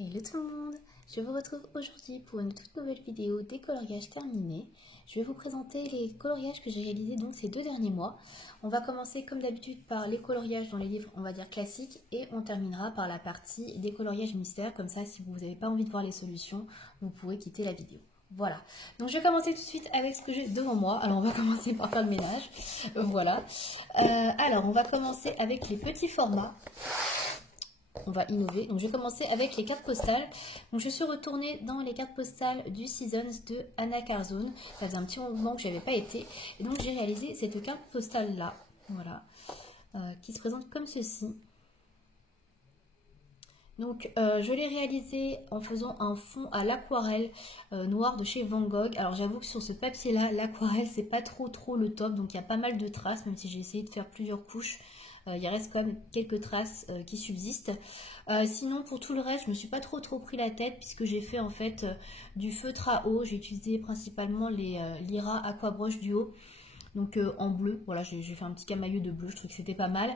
Hello tout le monde, je vous retrouve aujourd'hui pour une toute nouvelle vidéo des coloriages terminés. Je vais vous présenter les coloriages que j'ai réalisés donc ces 2 derniers mois. On va commencer comme d'habitude par les coloriages dans les livres, on va dire classiques, et on terminera par la partie des coloriages mystères. Comme ça, si vous n'avez pas envie de voir les solutions, vous pourrez quitter la vidéo. Voilà, donc je vais commencer tout de suite avec ce que j'ai devant moi. Alors on va commencer par faire le ménage, voilà. Alors on va commencer avec les petits formats. On va innover. Donc je vais commencer avec les cartes postales. Donc je suis retournée dans les cartes postales du Seasons de Anna Carzone. Ça faisait un petit moment que je n'avais pas été. Et donc j'ai réalisé cette carte postale là. Voilà. Qui se présente comme ceci. Donc je l'ai réalisé en faisant un fond à l'aquarelle noir de chez Van Gogh. Alors j'avoue que sur ce papier là, l'aquarelle c'est pas trop le top. Donc il y a pas mal de traces, même si j'ai essayé de faire plusieurs couches. Il reste quand même quelques traces qui subsistent. Sinon pour tout le reste, je me suis pas trop pris la tête puisque j'ai fait en fait du feutre à eau. J'ai utilisé principalement les Lyra Aqua Brush Duo. Donc en bleu, voilà, j'ai fait un petit camailleux de bleu, je trouve que c'était pas mal.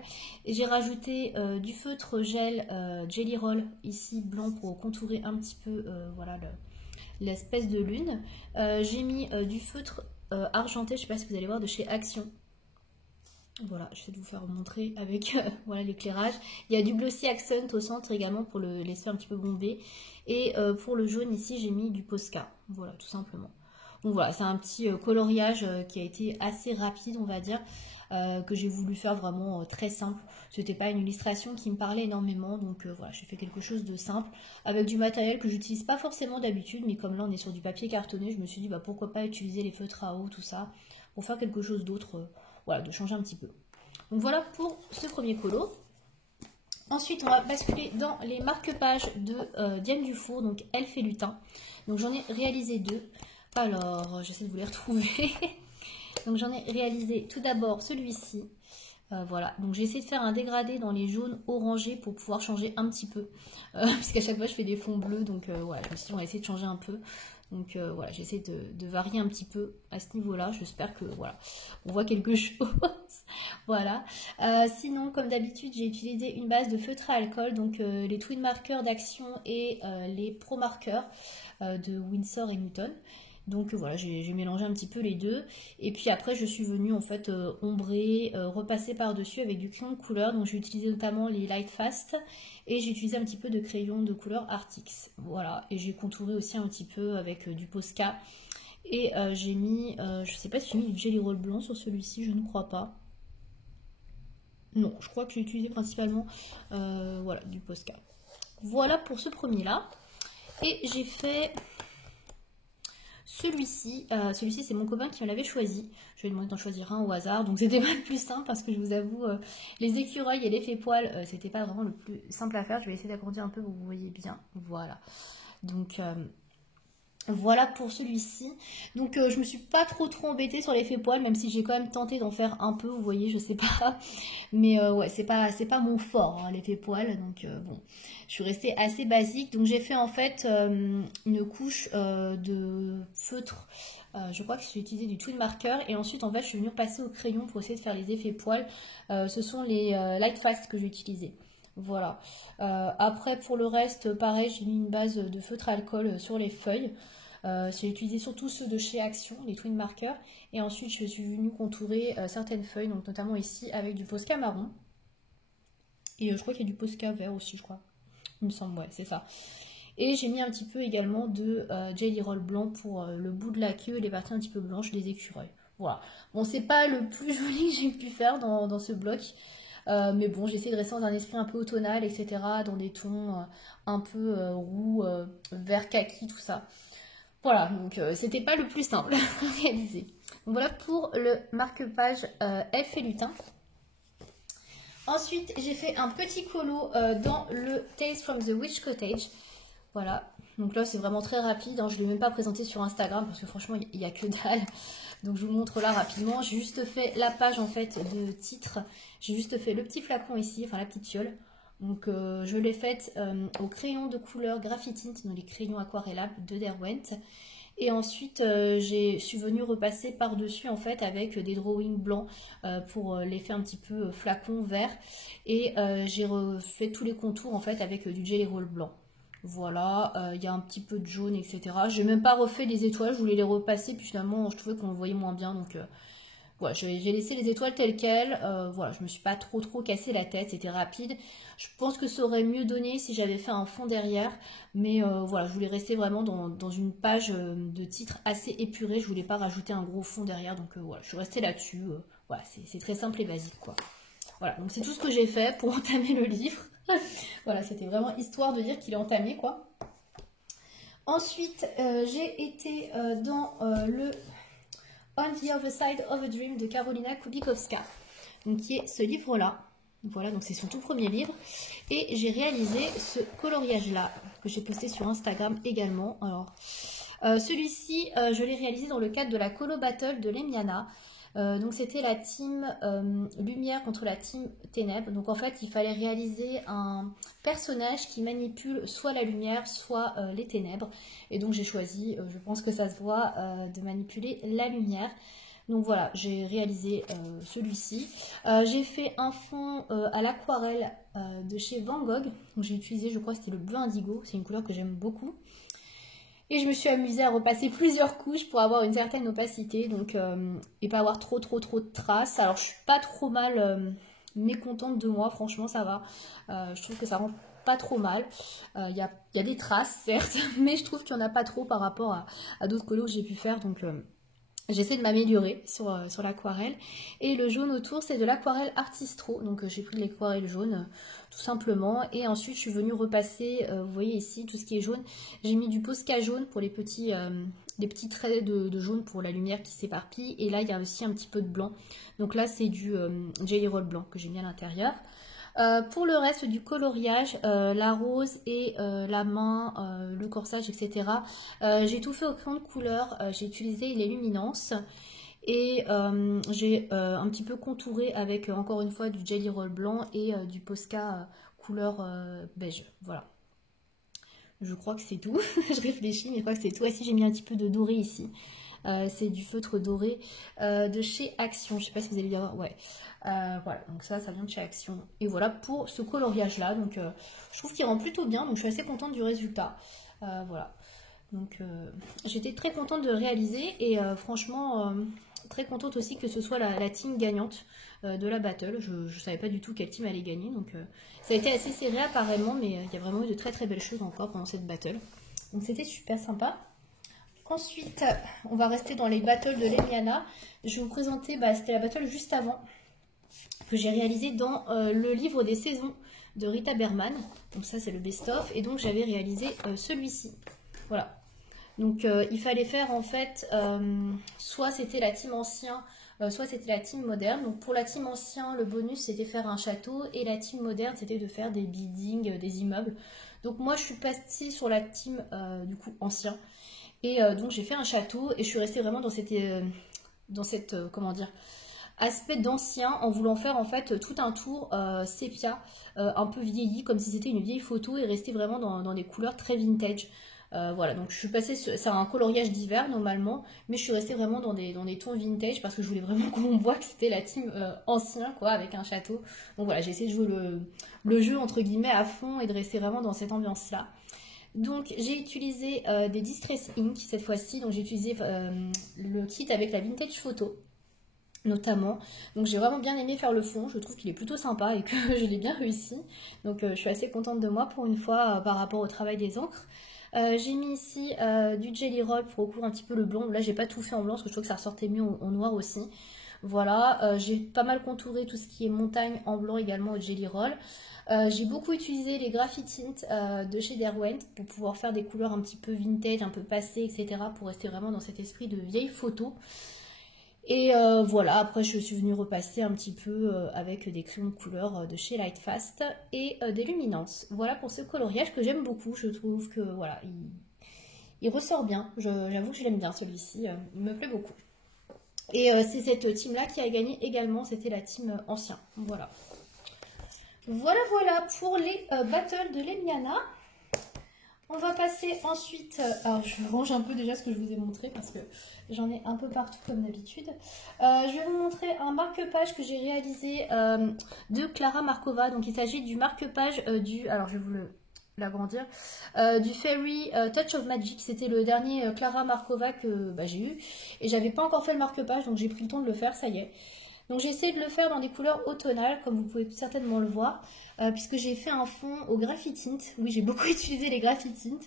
Et j'ai rajouté du feutre gel Jelly Roll, ici blanc, pour contourer un petit peu voilà, l'espèce de lune. J'ai mis du feutre argenté, je sais pas si vous allez voir, de chez Action. Voilà, j'essaie de vous faire montrer avec voilà l'éclairage. Il y a du Glossy Accent au centre également pour le laisser un petit peu bomber. Et pour le jaune ici, j'ai mis du Posca. Voilà, tout simplement. Donc voilà, c'est un petit coloriage qui a été assez rapide, on va dire, que j'ai voulu faire vraiment très simple. C'était pas une illustration qui me parlait énormément, donc voilà, j'ai fait quelque chose de simple avec du matériel que j'utilise pas forcément d'habitude, mais comme là on est sur du papier cartonné, je me suis dit bah pourquoi pas utiliser les feutres à eau, tout ça, pour faire quelque chose d'autre, voilà, de changer un petit peu. Donc voilà pour ce premier colo. Ensuite, on va basculer dans les marque-pages de Diane Dufour, donc Elfe et Lutin. Donc j'en ai réalisé 2. Alors, j'essaie de vous les retrouver. Donc j'en ai réalisé tout d'abord celui-ci. Voilà, donc j'ai essayé de faire un dégradé dans les jaunes orangés pour pouvoir changer un petit peu. Puisqu'à chaque fois je fais des fonds bleus, donc voilà, je me suis dit on va essayer de changer un peu. Donc voilà, j'essaie de varier un petit peu à ce niveau-là. J'espère que voilà, on voit quelque chose. Voilà. Sinon, comme d'habitude, j'ai utilisé une base de feutre à alcool, donc les Twin Markers d'Action et les Pro Markers de Winsor et Newton. Donc voilà, j'ai mélangé un petit peu les deux. Et puis après, je suis venue en fait ombrer, repasser par-dessus avec du crayon de couleur. Donc j'ai utilisé notamment les Light Fast et j'ai utilisé un petit peu de crayon de couleur Artix. Voilà, et j'ai contouré aussi un petit peu avec du Posca. Et j'ai mis, je sais pas si j'ai mis du Jelly Roll blanc sur celui-ci, je ne crois pas. Non, je crois que j'ai utilisé principalement voilà, du Posca. Voilà pour ce premier-là. Et j'ai fait celui-ci. Celui-ci, c'est mon copain qui me l'avait choisi. Je lui ai demandé d'en choisir un au hasard. Donc c'était pas le plus simple parce que je vous avoue, les écureuils et l'effet poil, c'était pas vraiment le plus simple à faire. Je vais essayer d'agrandir un peu, vous voyez bien. Voilà. Donc voilà pour celui-ci. Donc je me suis pas trop embêtée sur l'effet poil, même si j'ai quand même tenté d'en faire un peu, vous voyez, je sais pas. Mais ouais, c'est pas mon fort, hein, l'effet poil. Donc bon, je suis restée assez basique. Donc j'ai fait en fait une couche de feutre. Je crois que j'ai utilisé du Twin Marker. Et ensuite en fait je suis venue passer au crayon pour essayer de faire les effets poils. Ce sont les Light Fast que j'ai utilisés. Voilà. Après pour le reste, pareil, j'ai mis une base de feutre à alcool sur les feuilles. J'ai utilisé surtout ceux de chez Action, les Twin Markers. Et ensuite, je suis venue contourer certaines feuilles, donc notamment ici avec du Posca marron. Et je crois qu'il y a du Posca vert aussi, je crois. Il me semble, ouais, c'est ça. Et j'ai mis un petit peu également de Jelly Roll blanc pour le bout de la queue et les parties un petit peu blanches des écureuils. Voilà. Bon, c'est pas le plus joli que j'ai pu faire dans ce bloc. Mais bon, j'ai essayé de rester dans un esprit un peu automnal, etc. Dans des tons un peu roux, vert kaki, tout ça. Voilà, donc c'était pas le plus simple à réaliser. Donc voilà pour le marque-page Elfe et Lutin. Ensuite, j'ai fait un petit colo dans le Tales from the Witch Cottage. Voilà, donc là c'est vraiment très rapide, hein. Je ne l'ai même pas présenté sur Instagram parce que franchement il n'y a que dalle. Donc je vous montre là rapidement. J'ai juste fait la page en fait de titre. J'ai juste fait le petit flacon ici, enfin la petite fiole. Donc je l'ai faite au crayon de couleur Graphitint, dans les crayons aquarellables de Derwent. Et ensuite je suis venue repasser par-dessus en fait avec des drawings blancs pour l'effet un petit peu flacon vert. Et j'ai refait tous les contours en fait avec du Jelly Roll blanc. Voilà, il y a un petit peu de jaune, etc. J'ai même pas refait les étoiles, je voulais les repasser, puis finalement je trouvais qu'on le voyait moins bien, donc voilà, j'ai laissé les étoiles telles quelles. Voilà, je me suis pas trop cassé la tête, c'était rapide. Je pense que ça aurait mieux donné si j'avais fait un fond derrière, mais voilà, je voulais rester vraiment dans une page de titre assez épurée, je voulais pas rajouter un gros fond derrière, donc voilà, je suis restée là-dessus. Voilà, c'est très simple et basique, quoi. Voilà, donc c'est tout ce que j'ai fait pour entamer le livre. Voilà, c'était vraiment histoire de dire qu'il est entamé, quoi. Ensuite, j'ai été dans le On the Other Side of a Dream de Karolina Kubikowska, donc qui est ce livre-là. Voilà, donc c'est son tout premier livre. Et j'ai réalisé ce coloriage-là, que j'ai posté sur Instagram également. Alors, celui-ci, je l'ai réalisé dans le cadre de la Colo Battle de Lemiana. Donc c'était la team lumière contre la team ténèbres. Donc en fait il fallait réaliser un personnage qui manipule soit la lumière soit les ténèbres. Et donc j'ai choisi, je pense que ça se voit, de manipuler la lumière. Donc voilà, j'ai réalisé celui-ci. J'ai fait un fond à l'aquarelle de chez Van Gogh. J'ai utilisé, je crois que c'était le bleu indigo, c'est une couleur que j'aime beaucoup. Et je me suis amusée à repasser plusieurs couches pour avoir une certaine opacité, donc et pas avoir trop de traces. Alors je suis pas trop mal mécontente de moi, franchement ça va. Je trouve que ça rend pas trop mal. Il y a des traces certes, mais je trouve qu'il n'y en a pas trop par rapport à d'autres colos que j'ai pu faire, donc j'essaie de m'améliorer sur l'aquarelle. Et le jaune autour, c'est de l'aquarelle Artistro. Donc j'ai pris de l'aquarelle jaune, tout simplement. Et ensuite, je suis venue repasser, vous voyez ici, tout ce qui est jaune. J'ai mis du Posca jaune pour les petits traits de jaune pour la lumière qui s'éparpille. Et là, il y a aussi un petit peu de blanc. Donc là, c'est du Jelly Roll blanc que j'ai mis à l'intérieur. Pour le reste du coloriage, la rose et la main, le corsage, etc. J'ai tout fait au crayon de couleur, j'ai utilisé les luminances et j'ai un petit peu contouré avec encore une fois du Jelly Roll blanc et du Posca couleur beige. Voilà. Je crois que c'est tout. Je réfléchis, mais je crois que c'est tout. Ah si, j'ai mis un petit peu de doré ici. C'est du feutre doré de chez Action. Je sais pas si vous allez bien voir. Ouais. Voilà, donc ça vient de chez Action. Et voilà pour ce coloriage là. Donc je trouve qu'il rend plutôt bien. Donc je suis assez contente du résultat. Voilà. Donc j'étais très contente de réaliser. Et franchement, très contente aussi que ce soit la team gagnante de la battle. Je ne savais pas du tout quelle team allait gagner. Donc ça a été assez serré apparemment. Mais il y a vraiment eu de très belles choses encore pendant cette battle. Donc c'était super sympa. Ensuite, on va rester dans les battles de Lemiana. Je vais vous présenter, c'était la battle juste avant, que j'ai réalisé dans le livre des saisons de Rita Berman. Donc ça, c'est le best-of. Et donc, j'avais réalisé celui-ci. Voilà. Donc, il fallait faire, en fait, soit c'était la team ancien, soit c'était la team moderne. Donc, pour la team ancien, le bonus, c'était faire un château. Et la team moderne, c'était de faire des buildings, des immeubles. Donc, moi, je suis passée sur la team, du coup, ancien. Et donc j'ai fait un château et je suis restée vraiment dans cette comment dire, aspect d'ancien en voulant faire en fait tout un tour sépia, un peu vieilli comme si c'était une vieille photo et rester vraiment dans des couleurs très vintage. Voilà, donc je suis passée, c'est un coloriage d'hiver normalement, mais je suis restée vraiment dans des tons vintage parce que je voulais vraiment qu'on voit que c'était la team ancien quoi, avec un château. Donc voilà, j'ai essayé de jouer le jeu entre guillemets à fond et de rester vraiment dans cette ambiance là. Donc j'ai utilisé des Distress Ink cette fois-ci, donc j'ai utilisé le kit avec la vintage photo notamment. Donc j'ai vraiment bien aimé faire le fond, je trouve qu'il est plutôt sympa et que je l'ai bien réussi. Donc je suis assez contente de moi pour une fois par rapport au travail des encres. J'ai mis ici du Jelly Roll pour recouvrir un petit peu le blanc. Là j'ai pas tout fait en blanc parce que je trouve que ça ressortait mieux en noir aussi. Voilà, j'ai pas mal contouré tout ce qui est montagne en blanc également au Jelly Roll. J'ai beaucoup utilisé les Graffiti Tint de chez Derwent pour pouvoir faire des couleurs un petit peu vintage, un peu passées, etc. pour rester vraiment dans cet esprit de vieille photo. Et voilà, après je suis venue repasser un petit peu avec des crayons de couleur de chez Lightfast et des luminances. Voilà pour ce coloriage que j'aime beaucoup, je trouve que voilà, il ressort bien. J'avoue que je l'aime bien celui-ci, il me plaît beaucoup. Et c'est cette team-là qui a gagné également, c'était la team ancien. Voilà. Voilà pour les battles de Lemiana. On va passer ensuite, alors je range un peu déjà ce que je vous ai montré parce que j'en ai un peu partout comme d'habitude. Je vais vous montrer un marque-page que j'ai réalisé de Clara Markova. Donc il s'agit du marque-page alors je vais vous le l'agrandir. Du Fairy Touch of Magic, c'était le dernier Clara Markova que j'ai eu. Et j'avais pas encore fait le marque-page, donc j'ai pris le temps de le faire, ça y est. Donc j'ai essayé de le faire dans des couleurs automnales, comme vous pouvez certainement le voir, puisque j'ai fait un fond au Graphitint. Oui, j'ai beaucoup utilisé les Graphitint.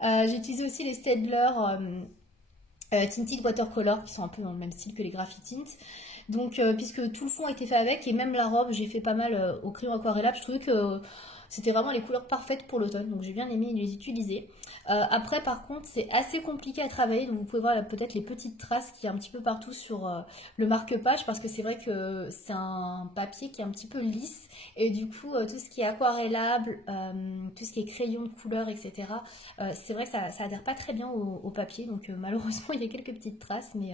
J'ai utilisé aussi les Staedtler Tinted Watercolor, qui sont un peu dans le même style que les Graphitint. Donc, puisque tout le fond était fait avec, et même la robe, j'ai fait pas mal au crayon aquarellable, je trouvais que c'était vraiment les couleurs parfaites pour l'automne, donc j'ai bien aimé les utiliser. Après, par contre, c'est assez compliqué à travailler, donc vous pouvez voir peut-être les petites traces qu'il y a un petit peu partout sur le marque-page, parce que c'est vrai que c'est un papier qui est un petit peu lisse, et du coup, tout ce qui est aquarellable, tout ce qui est crayon de couleur, etc., c'est vrai que ça adhère pas très bien au papier, donc malheureusement, il y a quelques petites traces, mais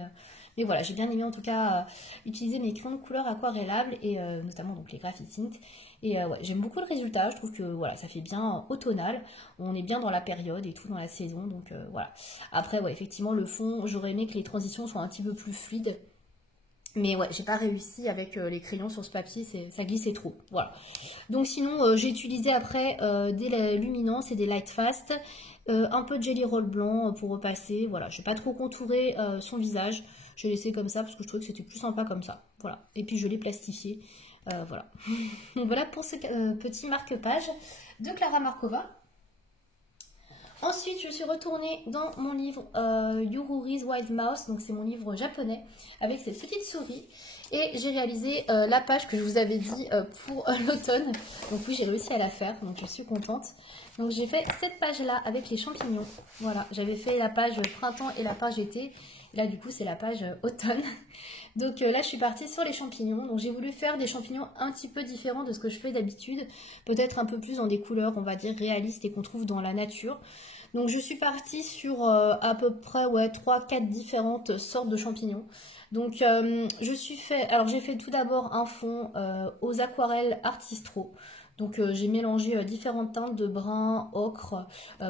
voilà, j'ai bien aimé en tout cas utiliser mes crayons de couleur aquarellables et notamment donc les Graphitint. Et ouais, j'aime beaucoup le résultat, je trouve que voilà, ça fait bien automnal, on est bien dans la période et tout, dans la saison, donc voilà. Après, ouais, effectivement, le fond, j'aurais aimé que les transitions soient un petit peu plus fluides. Mais ouais, j'ai pas réussi avec les crayons sur ce papier, ça glissait trop. Voilà. Donc sinon, j'ai utilisé après des luminances et des light fast, un peu de jelly roll blanc pour repasser. Voilà, je n'ai pas trop contouré son visage. Je l'ai laissé comme ça parce que je trouvais que c'était plus sympa comme ça. Voilà. Et puis je l'ai plastifié. Voilà. Donc voilà pour ce petit marque-page de Clara Markova. Ensuite, je suis retournée dans mon livre Yururi's Wild Mouse, donc c'est mon livre japonais avec cette petite souris. Et j'ai réalisé la page que je vous avais dit pour l'automne. Donc oui, j'ai réussi à la faire, donc je suis contente. Donc j'ai fait cette page-là avec les champignons. Voilà, j'avais fait la page printemps et la page été. Et là, du coup, c'est la page automne. Donc là, je suis partie sur les champignons. Donc j'ai voulu faire des champignons un petit peu différents de ce que je fais d'habitude. Peut-être un peu plus dans des couleurs, on va dire, réalistes et qu'on trouve dans la nature. Donc je suis partie sur à peu près 3-4 différentes sortes de champignons. Donc j'ai fait tout d'abord un fond aux aquarelles Artistro. Donc j'ai mélangé différentes teintes de brun, ocre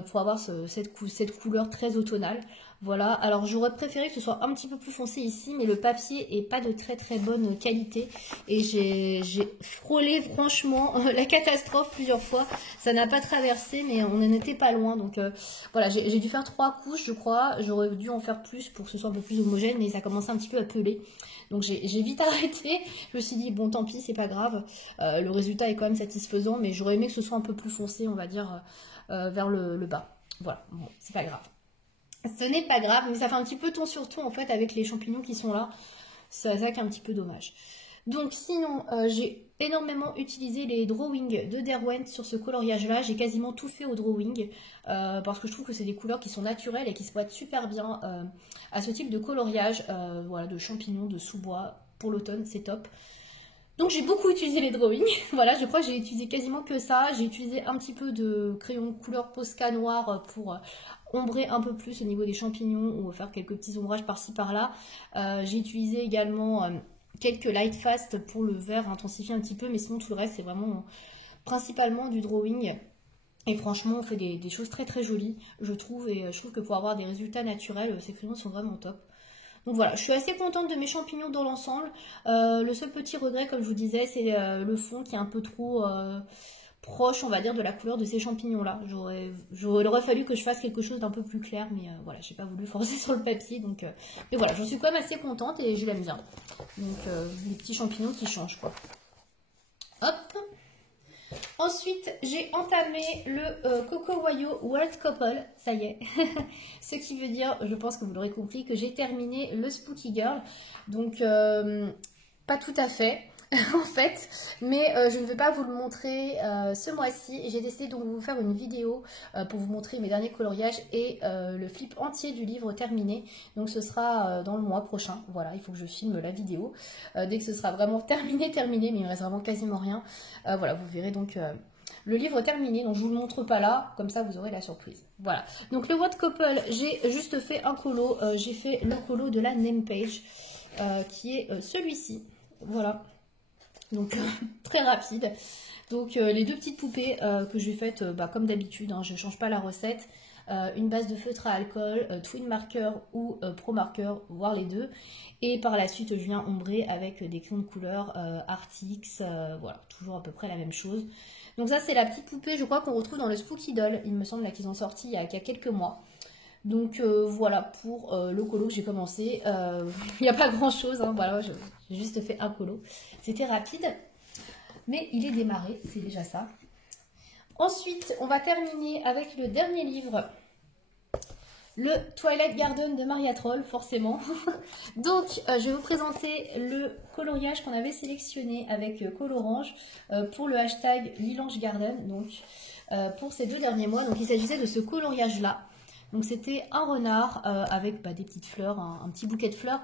pour avoir cette couleur très automnale. Voilà, alors j'aurais préféré que ce soit un petit peu plus foncé ici, mais le papier est pas de très très bonne qualité. Et j'ai frôlé franchement la catastrophe plusieurs fois. Ça n'a pas traversé, mais on n'en était pas loin. Donc voilà, j'ai dû faire 3 couches, je crois. J'aurais dû en faire plus pour que ce soit un peu plus homogène, mais ça commençait un petit peu à peler. Donc j'ai vite arrêté. Je me suis dit, bon tant pis, c'est pas grave. Le résultat est quand même satisfaisant, mais j'aurais aimé que ce soit un peu plus foncé, on va dire, vers le bas. Voilà, bon, c'est pas grave. Ce n'est pas grave, mais ça fait un petit peu ton sur ton en fait avec les champignons qui sont là. C'est ça qui est un petit peu dommage. Donc sinon, j'ai énormément utilisé les drawings de Derwent sur ce coloriage-là. J'ai quasiment tout fait au drawing parce que je trouve que c'est des couleurs qui sont naturelles et qui se boitent super bien à ce type de coloriage. Voilà, de champignons, de sous-bois pour l'automne, c'est top. Donc j'ai beaucoup utilisé les drawings. Voilà, je crois que j'ai utilisé quasiment que ça. J'ai utilisé un petit peu de crayon couleur Posca noir pour ombrer un peu plus au niveau des champignons ou faire quelques petits ombrages par-ci par-là. J'ai utilisé également quelques light fast pour le vert intensifier un petit peu, mais sinon tout le reste c'est vraiment principalement du drawing. Et franchement, on fait des choses très très jolies, je trouve, et je trouve que pour avoir des résultats naturels, ces crayons sont vraiment top. Donc voilà, je suis assez contente de mes champignons dans l'ensemble. Le seul petit regret, comme je vous disais, c'est le fond qui est un peu trop proche, on va dire, de la couleur de ces champignons-là. Il aurait fallu que je fasse quelque chose d'un peu plus clair, mais voilà, j'ai pas voulu forcer sur le papier. Donc, mais voilà, j'en suis quand même assez contente et je l'aime bien. Donc les petits champignons qui changent, quoi. Hop. Ensuite, j'ai entamé le Coco Wayo World Couple, ça y est. Ce qui veut dire, je pense que vous l'aurez compris, que j'ai terminé le Spooky Girl. Donc, pas tout à fait, en fait, mais je ne vais pas vous le montrer ce mois-ci. J'ai décidé donc de vous faire une vidéo pour vous montrer mes derniers coloriages et le flip entier du livre terminé. Donc ce sera dans le mois prochain. Voilà, il faut que je filme la vidéo. Dès que ce sera vraiment terminé, mais il me reste vraiment quasiment rien. Voilà, vous verrez donc le livre terminé. Donc je vous le montre pas là, comme ça vous aurez la surprise. Voilà, donc le What Couple, j'ai juste fait un colo. J'ai fait le colo de la name page qui est celui-ci. Voilà. Donc très rapide. Donc les deux petites poupées que j'ai faites comme d'habitude, hein, je ne change pas la recette. Une base de feutre à alcool, twin marker ou pro marker, voire les deux. Et par la suite, je viens ombrer avec des crayons de couleur Artix, voilà, toujours à peu près la même chose. Donc ça, c'est la petite poupée, je crois qu'on retrouve dans le Spooky Doll. Il me semble là qu'ils ont sorti il y a quelques mois. Donc voilà pour le colo que j'ai commencé. Il n'y a pas grand chose, hein, voilà, j'ai juste fait un colo. C'était rapide, mais il est démarré, c'est déjà ça. Ensuite, on va terminer avec le dernier livre, le Twilight Garden de Maria Troll, forcément. Donc, je vais vous présenter le coloriage qu'on avait sélectionné avec Colorange pour le hashtag Lilange Garden, donc pour ces 2 derniers mois. Donc, il s'agissait de ce coloriage-là. Donc, c'était un renard avec des petites fleurs, un petit bouquet de fleurs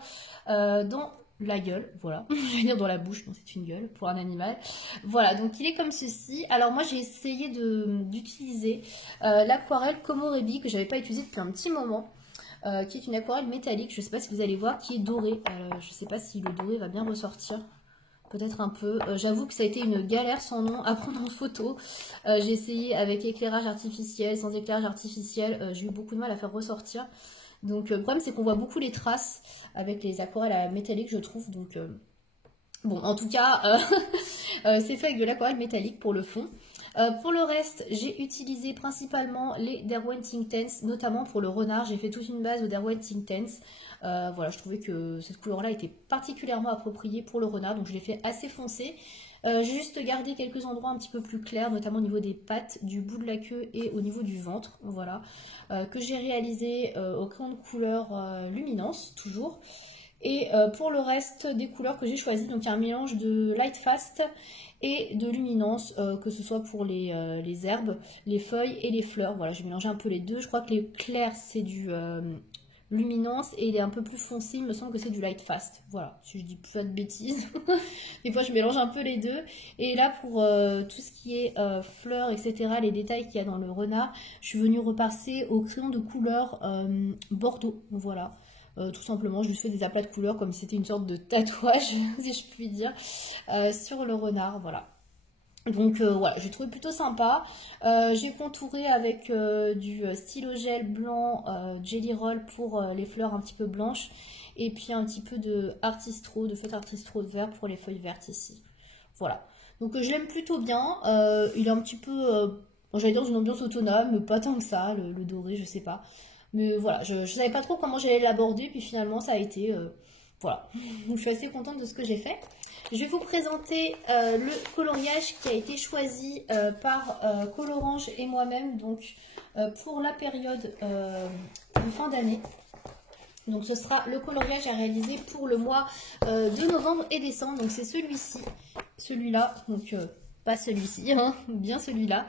dans la gueule, voilà, je vais dire dans la bouche, non c'est une gueule pour un animal. Voilà, donc il est comme ceci. Alors moi j'ai essayé d'utiliser l'aquarelle Komorebi que j'avais pas utilisée depuis un petit moment, qui est une aquarelle métallique, je sais pas si vous allez voir, qui est dorée. Je sais pas si le doré va bien ressortir, peut-être un peu. J'avoue que ça a été une galère sans nom à prendre en photo. J'ai essayé avec éclairage artificiel, sans éclairage artificiel, j'ai eu beaucoup de mal à faire ressortir. Donc le problème c'est qu'on voit beaucoup les traces avec les aquarelles métalliques je trouve. Donc bon en tout cas c'est fait avec de l'aquarelle métallique pour le fond. Pour le reste j'ai utilisé principalement les Derwent Inktense, notamment pour le renard. J'ai fait toute une base de Derwent Inktense. Voilà, je trouvais que cette couleur là était particulièrement appropriée pour le renard, donc je l'ai fait assez foncé. J'ai juste gardé quelques endroits un petit peu plus clairs, notamment au niveau des pattes, du bout de la queue et au niveau du ventre, voilà, que j'ai réalisé au crayon de couleur Luminance, toujours. Et pour le reste des couleurs que j'ai choisies, donc il y a un mélange de Light Fast et de Luminance, que ce soit pour les herbes, les feuilles et les fleurs. Voilà, j'ai mélangé un peu les deux. Je crois que les clairs, c'est du Luminance et il est un peu plus foncé, il me semble que c'est du Light Fast. Voilà, si je dis pas de bêtises. Des fois je mélange un peu les deux. Et là pour tout ce qui est fleurs, etc., les détails qu'il y a dans le renard, je suis venue repasser au crayon de couleur Bordeaux. Voilà. Tout simplement, je lui fais des aplats de couleurs comme si c'était une sorte de tatouage, si je puis dire, sur le renard. Voilà. Donc voilà, j'ai trouvé plutôt sympa. J'ai contouré avec du stylo gel blanc Jelly Roll pour les fleurs un petit peu blanches. Et puis un petit peu de Artistro, de feutre Artistro de vert pour les feuilles vertes ici. Voilà. Donc je l'aime plutôt bien. Il est un petit peu, bon, j'allais dans une ambiance automnale, mais pas tant que ça, le doré, je sais pas. Mais voilà, je savais pas trop comment j'allais l'aborder, puis finalement ça a été, voilà. Donc je suis assez contente de ce que j'ai fait. Je vais vous présenter le coloriage qui a été choisi par Colorange et moi-même, donc pour la période de fin d'année. Donc ce sera le coloriage à réaliser pour le mois de novembre et décembre. Donc c'est celui-ci, celui-là, donc pas celui-ci, hein, bien celui-là.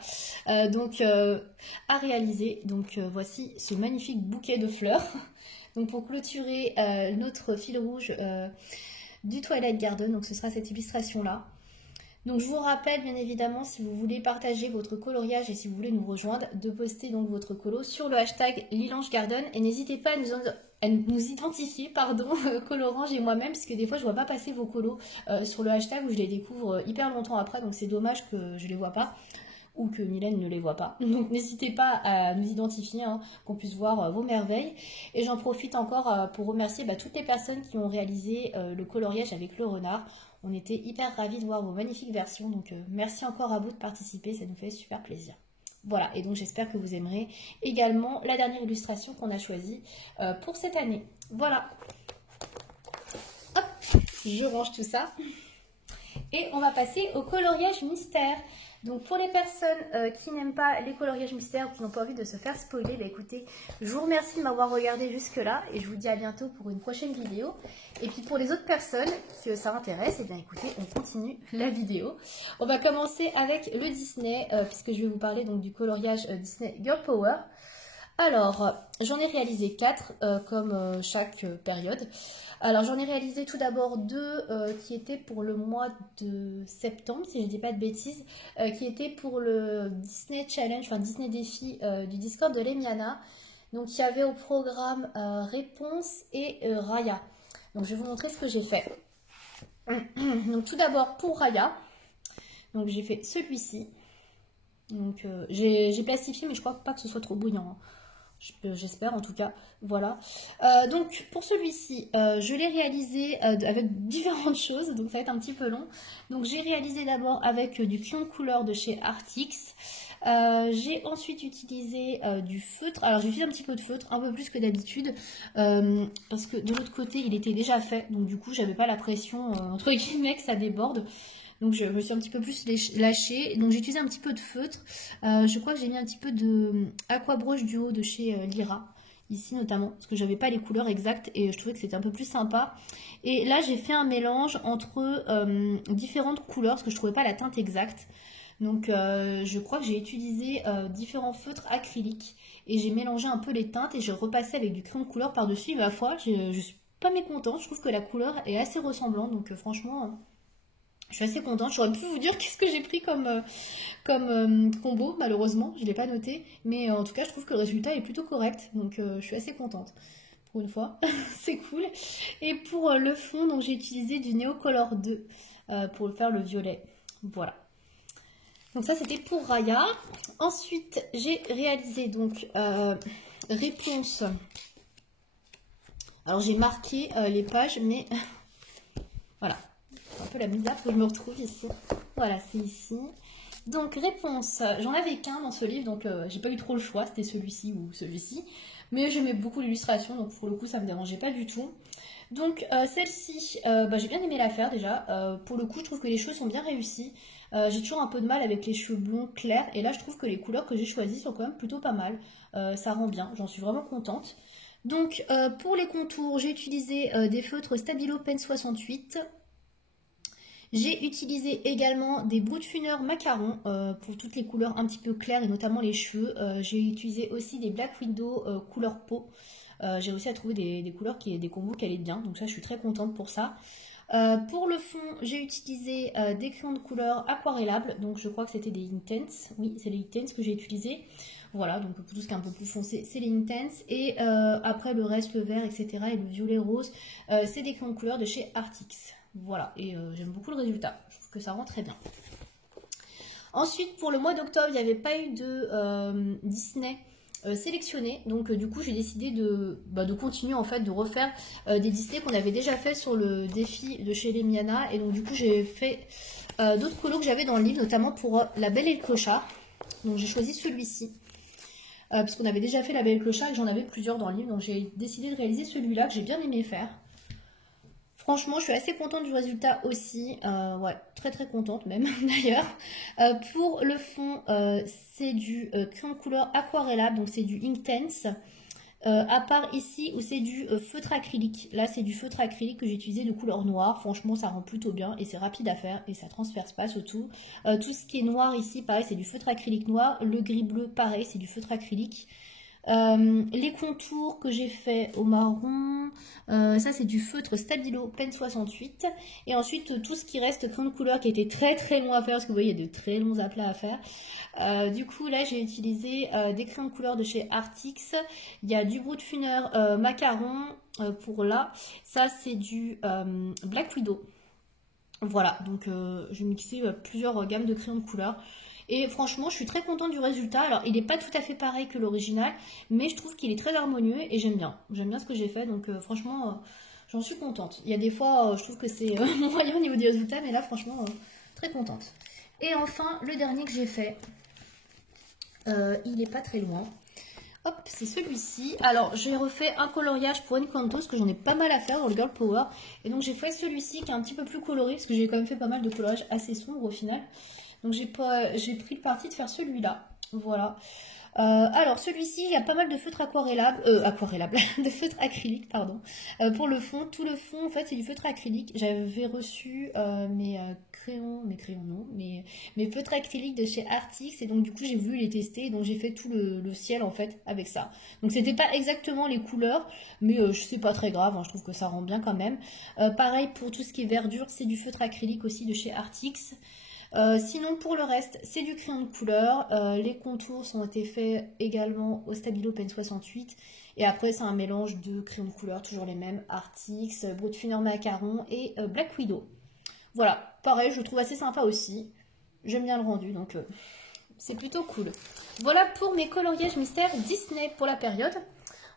Donc à réaliser. Donc voici ce magnifique bouquet de fleurs. Donc pour clôturer notre fil rouge du Twilight Garden, donc ce sera cette illustration-là. Donc je vous rappelle bien évidemment, si vous voulez partager votre coloriage et si vous voulez nous rejoindre, de poster donc votre colo sur le hashtag Lilange Garden et n'hésitez pas à nous identifier, pardon, Colorange et moi-même, parce que des fois je vois pas passer vos colos sur le hashtag où je les découvre hyper longtemps après, donc c'est dommage que je les vois pas ou que Mylène ne les voit pas. Donc n'hésitez pas à nous identifier, hein, qu'on puisse voir vos merveilles. Et j'en profite encore pour remercier toutes les personnes qui ont réalisé le coloriage avec le renard. On était hyper ravis de voir vos magnifiques versions, donc merci encore à vous de participer, ça nous fait super plaisir. Voilà, et donc j'espère que vous aimerez également la dernière illustration qu'on a choisie pour cette année. Voilà. Hop, je range tout ça. Et on va passer au coloriage mystère. Donc pour les personnes qui n'aiment pas les coloriages mystères ou qui n'ont pas envie de se faire spoiler, écoutez, je vous remercie de m'avoir regardé jusque là et je vous dis à bientôt pour une prochaine vidéo. Et puis pour les autres personnes que ça intéresse, bien écoutez, on continue la vidéo. On va commencer avec le Disney, puisque je vais vous parler donc du coloriage Disney Girl Power. Alors, j'en ai réalisé 4 comme chaque période. Alors, j'en ai réalisé tout d'abord 2 qui étaient pour le mois de septembre, si je ne dis pas de bêtises, qui étaient pour le Disney Challenge, enfin Disney Défi du Discord de Lemiana. Donc, il y avait au programme Réponse et Raya. Donc, je vais vous montrer ce que j'ai fait. Donc tout d'abord pour Raya, donc j'ai fait celui-ci. Donc j'ai plastifié, mais je crois pas que ce soit trop bouillant, hein. J'espère en tout cas, voilà. Donc pour celui-ci, je l'ai réalisé avec différentes choses, donc ça va être un petit peu long. Donc j'ai réalisé d'abord avec du crayon de couleur de chez Artix. J'ai ensuite utilisé du feutre. Alors j'ai utilisé un petit peu de feutre, un peu plus que d'habitude, parce que de l'autre côté il était déjà fait, donc du coup j'avais pas la pression entre guillemets que ça déborde. Donc je me suis un petit peu plus lâchée. Donc j'ai utilisé un petit peu de feutre. Je crois que j'ai mis un petit peu de Aqua Brush Duo de chez Lyra. Ici notamment, parce que j'avais pas les couleurs exactes et je trouvais que c'était un peu plus sympa. Et là j'ai fait un mélange entre différentes couleurs, parce que je trouvais pas la teinte exacte. Donc je crois que j'ai utilisé différents feutres acryliques. Et j'ai mélangé un peu les teintes et j'ai repassé avec du crayon de couleur par-dessus. Et ma foi, je suis pas mécontente. Je trouve que la couleur est assez ressemblante. Donc franchement... je suis assez contente. J'aurais pu vous dire qu'est-ce que j'ai pris comme combo. Malheureusement, je ne l'ai pas noté. Mais en tout cas, je trouve que le résultat est plutôt correct. Donc, je suis assez contente. Pour une fois, c'est cool. Et pour le fond, donc j'ai utilisé du Neocolor 2 pour faire le violet. Voilà. Donc ça, c'était pour Raya. Ensuite, j'ai réalisé donc réponse. Alors, j'ai marqué les pages, mais voilà. Un peu la misère que je me retrouve ici. Voilà, c'est ici. Donc, réponse. J'en avais qu'un dans ce livre, donc j'ai pas eu trop le choix. C'était celui-ci ou celui-ci. Mais j'aimais beaucoup l'illustration, donc pour le coup, ça me dérangeait pas du tout. Donc, celle-ci, j'ai bien aimé la faire déjà. Pour le coup, je trouve que les cheveux sont bien réussis. J'ai toujours un peu de mal avec les cheveux blonds clairs. Et là, je trouve que les couleurs que j'ai choisies sont quand même plutôt pas mal. Ça rend bien, j'en suis vraiment contente. Donc, pour les contours, j'ai utilisé des feutres Stabilo Pen 68. J'ai utilisé également des Brutfuner Macaron pour toutes les couleurs un petit peu claires et notamment les cheveux. J'ai utilisé aussi des Black Widow couleur peau. J'ai réussi à trouver des couleurs, des combos qui allaient bien. Donc ça, je suis très contente pour ça. Pour le fond, j'ai utilisé des crayons de couleur aquarellables. Donc je crois que c'était des Intense. Oui, c'est les Intense que j'ai utilisés. Voilà, donc tout ce qui est un peu plus foncé, c'est les Intense. Et après le reste, le vert, etc. et le violet rose, c'est des crayons de couleur de chez Artix. Voilà, et j'aime beaucoup le résultat. Je trouve que ça rend très bien. Ensuite, pour le mois d'octobre, il n'y avait pas eu de Disney sélectionné. Donc du coup, j'ai décidé de continuer en fait, de refaire des Disney qu'on avait déjà fait sur le défi de chez Lemiana. Et donc du coup, j'ai fait d'autres colos que j'avais dans le livre, notamment pour La Belle et le Clochard. Donc j'ai choisi celui-ci. Puisqu'on avait déjà fait La Belle et le Clochard et j'en avais plusieurs dans le livre. Donc j'ai décidé de réaliser celui-là que j'ai bien aimé faire. Franchement, je suis assez contente du résultat aussi. Ouais, très très contente même d'ailleurs. Pour le fond, c'est du crayon de couleur aquarellable, donc c'est du Inktense. À part ici où c'est du feutre acrylique. Là, c'est du feutre acrylique que j'ai utilisé de couleur noire. Franchement, ça rend plutôt bien et c'est rapide à faire et ça transperce pas surtout. Tout ce qui est noir ici, pareil, c'est du feutre acrylique noir. Le gris bleu, pareil, c'est du feutre acrylique. Les contours que j'ai fait au marron, ça c'est du feutre Stabilo Pen 68. Et ensuite tout ce qui reste crayon de couleur qui était très très long à faire, parce que vous voyez il y a de très longs aplats à faire. Du coup là j'ai utilisé des crayons de couleur de chez Artix. Il y a du Brutfuner Macaron pour là. Ça c'est du Black Widow. Voilà, donc j'ai mixé plusieurs gammes de crayons de couleur. Et franchement, je suis très contente du résultat. Alors, il n'est pas tout à fait pareil que l'original, mais je trouve qu'il est très harmonieux et j'aime bien. J'aime bien ce que j'ai fait, donc franchement, j'en suis contente. Il y a des fois, je trouve que c'est moyen au niveau des résultats, mais là, franchement, très contente. Et enfin, le dernier que j'ai fait, il n'est pas très loin. Hop, c'est celui-ci. Alors, j'ai refait un coloriage pour Encanto, parce que j'en ai pas mal à faire dans le Girl Power. Et donc, j'ai fait celui-ci qui est un petit peu plus coloré, parce que j'ai quand même fait pas mal de coloriage assez sombre au final. Donc j'ai pris le parti de faire celui-là. Voilà. Alors celui-ci, il y a pas mal de feutres aquarellables, de feutres acryliques, pardon. Pour le fond, tout le fond, en fait, c'est du feutre acrylique. J'avais reçu mes feutres acryliques de chez Artix. Et donc du coup, j'ai voulu les tester. Et donc j'ai fait tout le ciel, en fait, avec ça. Donc c'était pas exactement les couleurs, mais c'est pas très grave. Hein, je trouve que ça rend bien quand même. Pareil, pour tout ce qui est verdure, c'est du feutre acrylique aussi de chez Artix. Sinon pour le reste c'est du crayon de couleur, les contours ont été faits également au Stabilo Pen 68 et après c'est un mélange de crayons de couleur toujours les mêmes, Artix, Brutfuner Macaron et Black Widow. Voilà, pareil, je le trouve assez sympa aussi. J'aime bien le rendu, donc c'est plutôt cool. Voilà pour mes coloriages mystères Disney pour la période.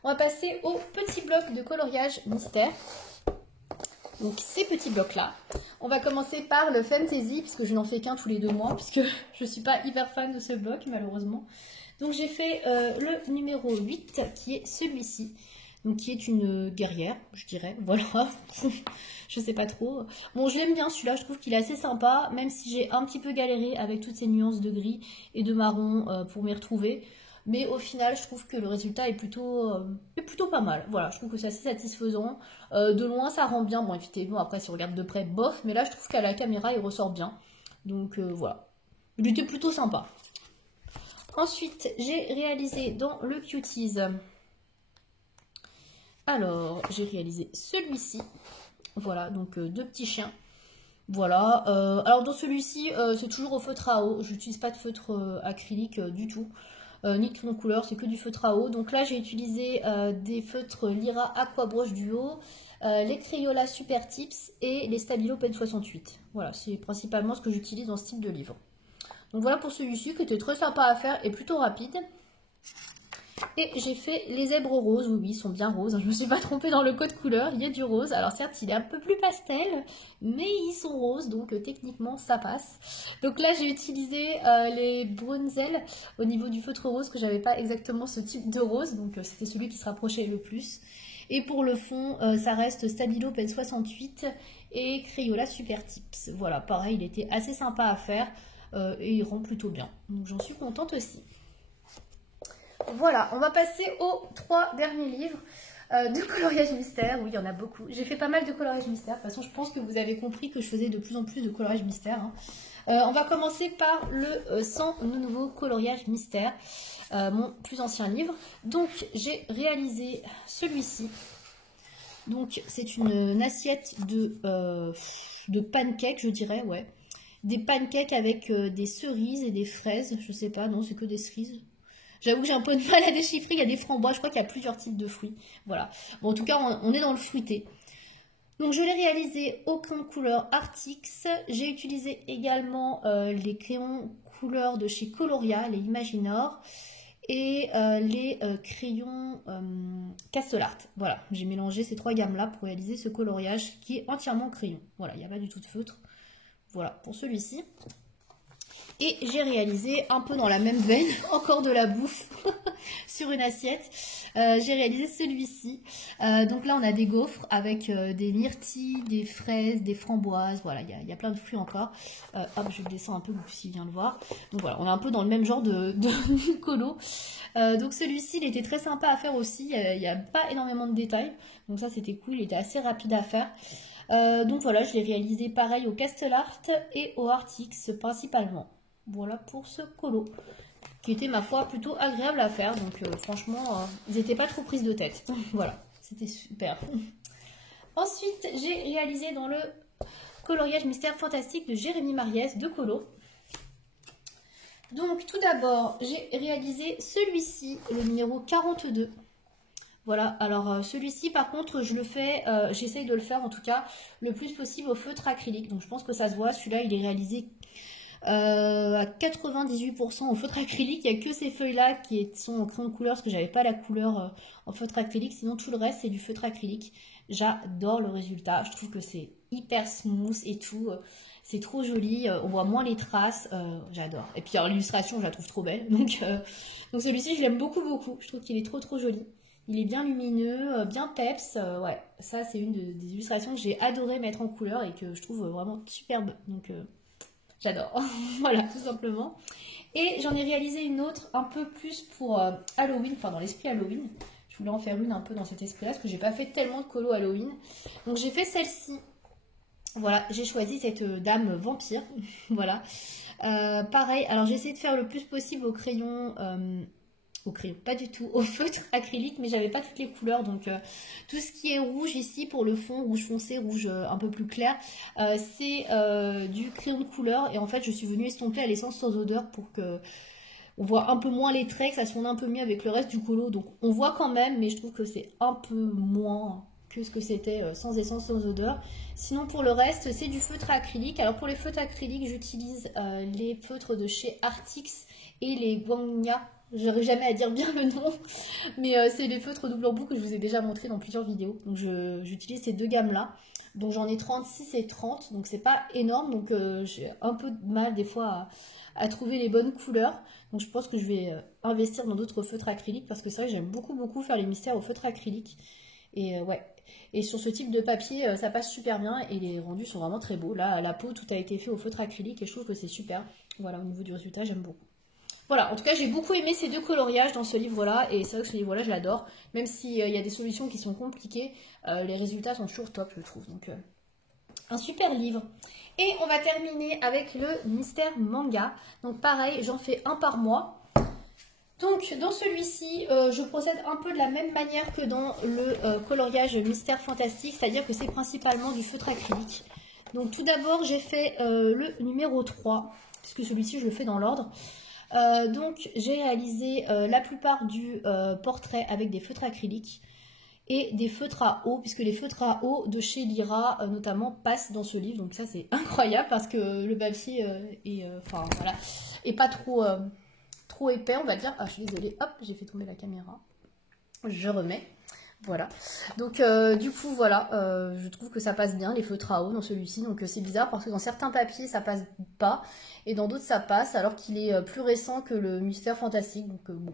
On va passer au petit bloc de coloriage mystère. Donc ces petits blocs là. On va commencer par le fantasy, puisque je n'en fais qu'un tous les 2 mois, puisque je ne suis pas hyper fan de ce bloc malheureusement. Donc j'ai fait le numéro 8 qui est celui-ci. Donc qui est une guerrière, je dirais, voilà. Je sais pas trop. Bon, je l'aime bien celui-là, je trouve qu'il est assez sympa, même si j'ai un petit peu galéré avec toutes ces nuances de gris et de marron pour m'y retrouver. Mais au final, je trouve que le résultat est plutôt pas mal. Voilà, je trouve que c'est assez satisfaisant. De loin, ça rend bien. Bon, effectivement, après, si on regarde de près, bof. Mais là, je trouve qu'à la caméra, il ressort bien. Donc, voilà. Il était plutôt sympa. Ensuite, j'ai réalisé dans le Cuties. Alors, j'ai réalisé celui-ci. Voilà, donc 2 petits chiens. Voilà. Alors, dans celui-ci, c'est toujours au feutre à eau. Je n'utilise pas de feutre acrylique du tout. Ni de crayon couleur, c'est que du feutre à eau. Donc là, j'ai utilisé des feutres Lyra Aqua Brush Duo, les Crayola Super Tips et les Stabilo Pen 68. Voilà, c'est principalement ce que j'utilise dans ce type de livre. Donc voilà pour celui-ci qui était très sympa à faire et plutôt rapide. Et j'ai fait les zèbres roses, oui, ils sont bien roses, je ne me suis pas trompée dans le code couleur, il y a du rose. Alors certes, il est un peu plus pastel, mais ils sont roses, donc techniquement ça passe. Donc là, j'ai utilisé les Brunzel au niveau du feutre rose, que j'avais pas exactement ce type de rose, donc c'était celui qui se rapprochait le plus. Et pour le fond, ça reste Stabilo Pen 68 et Crayola Super Tips. Voilà, pareil, il était assez sympa à faire et il rend plutôt bien. Donc j'en suis contente aussi. Voilà, on va passer aux 3 derniers livres de coloriage mystère. Oui, il y en a beaucoup. J'ai fait pas mal de coloriage mystère. De toute façon, je pense que vous avez compris que je faisais de plus en plus de coloriage mystère. Hein. On va commencer par le 100 nouveaux coloriage mystère, mon plus ancien livre. Donc, j'ai réalisé celui-ci. Donc, c'est une assiette de pancakes, je dirais, ouais. Des pancakes avec des cerises et des fraises. Je sais pas, non, c'est que des cerises. J'avoue que j'ai un peu de mal à déchiffrer, il y a des framboises, je crois qu'il y a plusieurs types de fruits. Voilà. Bon, en tout cas, on est dans le fruité. Donc, je l'ai réalisé au crayon de couleur Artix. J'ai utilisé également les crayons couleur de chez Coloria, les Imaginor, et les crayons Castellart. Voilà, j'ai mélangé ces 3 gammes-là pour réaliser ce coloriage qui est entièrement crayon. Voilà, il n'y a pas du tout de feutre. Voilà, pour celui-ci. Et j'ai réalisé un peu dans la même veine, encore de la bouffe sur une assiette. J'ai réalisé celui-ci. Donc là, on a des gaufres avec des myrtilles, des fraises, des framboises. Voilà, il y a plein de fruits encore. Hop, je le descends un peu, Goufy vient le voir. Donc voilà, on est un peu dans le même genre de colo. Donc celui-ci, il était très sympa à faire aussi. Il n'y a pas énormément de détails. Donc ça, c'était cool. Il était assez rapide à faire. Donc voilà, je l'ai réalisé pareil au Castellart et au Artix principalement. Voilà pour ce colo, qui était ma foi plutôt agréable à faire. Donc franchement, ils n'étaient pas trop prises de tête. Voilà, c'était super. Ensuite, j'ai réalisé dans le coloriage mystère fantastique de Jérémy Mariès de colo. Donc tout d'abord, j'ai réalisé celui-ci, le numéro 42. Voilà, alors celui-ci par contre je le fais, j'essaye de le faire en tout cas le plus possible au feutre acrylique. Donc je pense que ça se voit, celui-là il est réalisé à 98% au feutre acrylique. Il n'y a que ces feuilles-là qui sont en crayon de couleur parce que j'avais pas la couleur en feutre acrylique. Sinon tout le reste c'est du feutre acrylique. J'adore le résultat, je trouve que c'est hyper smooth et tout. C'est trop joli, on voit moins les traces, j'adore. Et puis l'illustration je la trouve trop belle. Donc celui-ci je l'aime beaucoup beaucoup, je trouve qu'il est trop joli. Il est bien lumineux, bien peps, ouais, ça c'est une des illustrations que j'ai adoré mettre en couleur et que je trouve vraiment superbe, donc j'adore, voilà, tout simplement. Et j'en ai réalisé une autre un peu plus pour Halloween, enfin dans l'esprit Halloween. Je voulais en faire une un peu dans cet esprit-là, parce que j'ai pas fait tellement de colo Halloween. Donc j'ai fait celle-ci, voilà, j'ai choisi cette dame vampire, voilà. Pareil, alors j'ai essayé de faire le plus possible au crayon pas du tout, au feutre acrylique, mais j'avais pas toutes les couleurs, donc tout ce qui est rouge ici pour le fond, rouge foncé, rouge un peu plus clair, c'est du crayon de couleur, et en fait je suis venue estomper à l'essence sans odeur pour que on voit un peu moins les traits, que ça se fonde un peu mieux avec le reste du colo, donc on voit quand même, mais je trouve que c'est un peu moins que ce que c'était sans essence, sans odeur. Sinon pour le reste, c'est du feutre acrylique. Alors pour les feutres acryliques, j'utilise les feutres de chez Artix et les Gwangya. J'arrive jamais à dire bien le nom, mais c'est les feutres double embout que je vous ai déjà montré dans plusieurs vidéos. Donc j'utilise ces deux gammes-là. Donc j'en ai 36 et 30, donc c'est pas énorme. Donc j'ai un peu de mal des fois à trouver les bonnes couleurs. Donc je pense que je vais investir dans d'autres feutres acryliques parce que c'est vrai que j'aime beaucoup faire les mystères au feutre acrylique. Et ouais. Et sur ce type de papier, ça passe super bien et les rendus sont vraiment très beaux. Là, la peau, tout a été fait au feutre acrylique et je trouve que c'est super. Voilà, au niveau du résultat, j'aime beaucoup. Voilà, en tout cas, j'ai beaucoup aimé ces deux coloriages dans ce livre-là. Et c'est vrai que ce livre-là, je l'adore. Même s'il y a des solutions qui sont compliquées, les résultats sont toujours top, je trouve. Donc, un super livre. Et on va terminer avec le mystère manga. Donc, pareil, j'en fais un par mois. Donc, dans celui-ci, je procède un peu de la même manière que dans le coloriage mystère fantastique. C'est-à-dire que c'est principalement du feutre acrylique. Donc, tout d'abord, j'ai fait le numéro 3. Puisque celui-ci, je le fais dans l'ordre. Donc j'ai réalisé la plupart du portrait avec des feutres acryliques et des feutres à eau, puisque les feutres à eau de chez Lyra notamment passent dans ce livre. Donc ça c'est incroyable parce que le papier enfin, voilà, est pas trop, trop épais on va dire. Ah je suis désolée, hop j'ai fait tomber la caméra, je remets. Voilà, donc du coup voilà, je trouve que ça passe bien les feutres à eau dans celui-ci, donc c'est bizarre parce que dans certains papiers ça passe pas et dans d'autres ça passe alors qu'il est plus récent que le mystère fantastique, donc bon.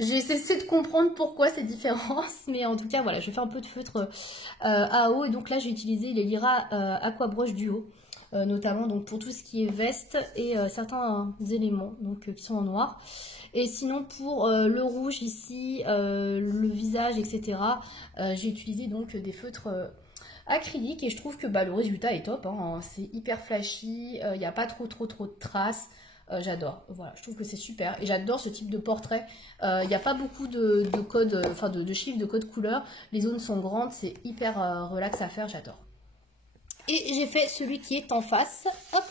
J'ai cessé de comprendre pourquoi ces différences, mais en tout cas voilà, je fais un peu de feutre à eau et donc là j'ai utilisé les Lyra Aqua Brush Duo, notamment donc pour tout ce qui est veste et certains éléments donc qui sont en noir. Et sinon pour le rouge ici, le visage, etc., j'ai utilisé donc des feutres acryliques et je trouve que le résultat est top. Hein. C'est hyper flashy, il n'y a pas trop de traces. J'adore, voilà, je trouve que c'est super et j'adore ce type de portrait. Il n'y a pas beaucoup de codes, enfin de chiffres, de codes couleurs. Les zones sont grandes, c'est hyper relax à faire, j'adore. Et j'ai fait celui qui est en face, hop,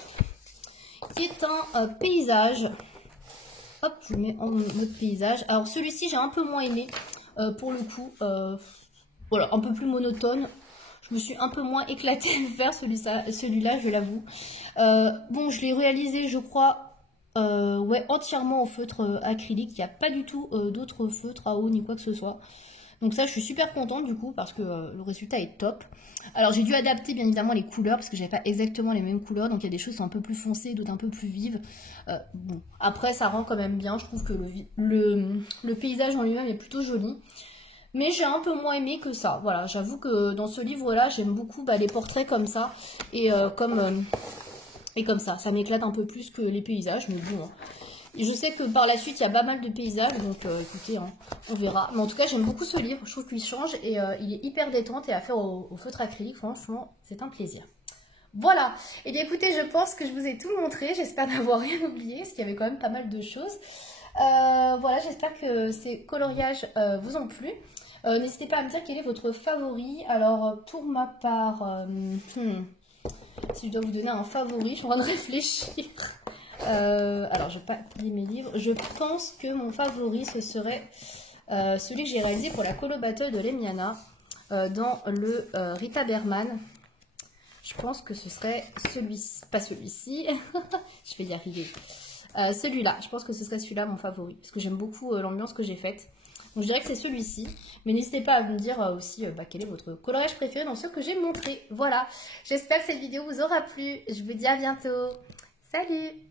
qui est un paysage. Hop, je le mets en mode paysage. Alors celui-ci, j'ai un peu moins aimé pour le coup. Voilà, un peu plus monotone. Je me suis un peu moins éclatée vers celui-là, je l'avoue. Bon, je l'ai réalisé, je crois, ouais, entièrement au feutre acrylique. Il n'y a pas du tout d'autres feutres à eau ni quoi que ce soit. Donc ça, je suis super contente du coup parce que le résultat est top. Alors j'ai dû adapter bien évidemment les couleurs parce que j'avais pas exactement les mêmes couleurs. Donc il y a des choses qui sont un peu plus foncées, d'autres un peu plus vives. Bon, après ça rend quand même bien. Je trouve que le paysage en lui-même est plutôt joli. Mais j'ai un peu moins aimé que ça. Voilà, j'avoue que dans ce livre-là, j'aime beaucoup les portraits comme ça. Et comme ça. Ça m'éclate un peu plus que les paysages. Mais bon... Hein. Je sais que par la suite, il y a pas mal de paysages, donc écoutez, hein, on verra. Mais en tout cas, j'aime beaucoup ce livre, je trouve qu'il change et il est hyper détente et à faire au feutre acrylique, franchement, c'est un plaisir. Voilà, et bien écoutez, je pense que je vous ai tout montré, j'espère n'avoir rien oublié, parce qu'il y avait quand même pas mal de choses. Voilà, j'espère que ces coloriages vous ont plu. N'hésitez pas à me dire quel est votre favori. Alors, pour ma part, si je dois vous donner un favori, je suis en train de réfléchir. Alors, je vais pas plier mes livres. Je pense que mon favori, ce serait celui que j'ai réalisé pour la Colo Battle de Lemiana dans le Rita Berman. Je pense que ce serait celui-ci, pas celui-ci, je vais y arriver. Celui-là, je pense que ce serait celui-là mon favori, parce que j'aime beaucoup l'ambiance que j'ai faite. Donc je dirais que c'est celui-ci, mais n'hésitez pas à me dire aussi quel est votre coloriage préféré dans ceux que j'ai montré. Voilà, j'espère que cette vidéo vous aura plu. Je vous dis à bientôt. Salut!